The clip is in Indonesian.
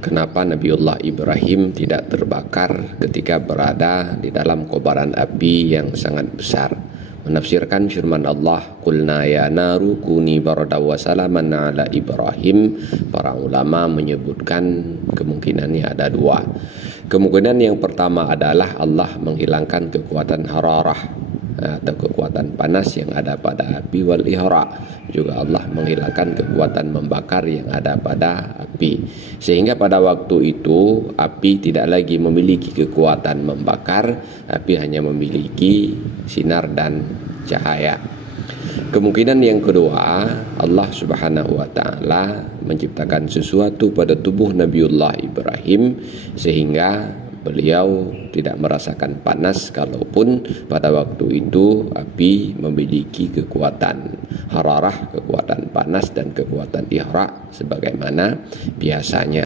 Kenapa Nabiullah Ibrahim tidak terbakar ketika berada di dalam kobaran api yang sangat besar? Menafsirkan firman Allah, "Qulna ya naru kuni barada wa salaman ala Ibrahim." Para ulama menyebutkan kemungkinannya ada dua. Kemungkinan yang pertama adalah Allah menghilangkan kekuatan hararah atau kekuatan panas yang ada pada api, wal ihra, juga Allah menghilangkan kekuatan membakar yang ada pada api, sehingga pada waktu itu api tidak lagi memiliki kekuatan membakar, api hanya memiliki sinar dan cahaya. Kemungkinan yang kedua, Allah Subhanahu wa taala menciptakan sesuatu pada tubuh Nabiullah Ibrahim sehingga beliau tidak merasakan panas, kalaupun pada waktu itu api memiliki kekuatan hararah, kekuatan panas dan kekuatan ihra sebagaimana biasanya.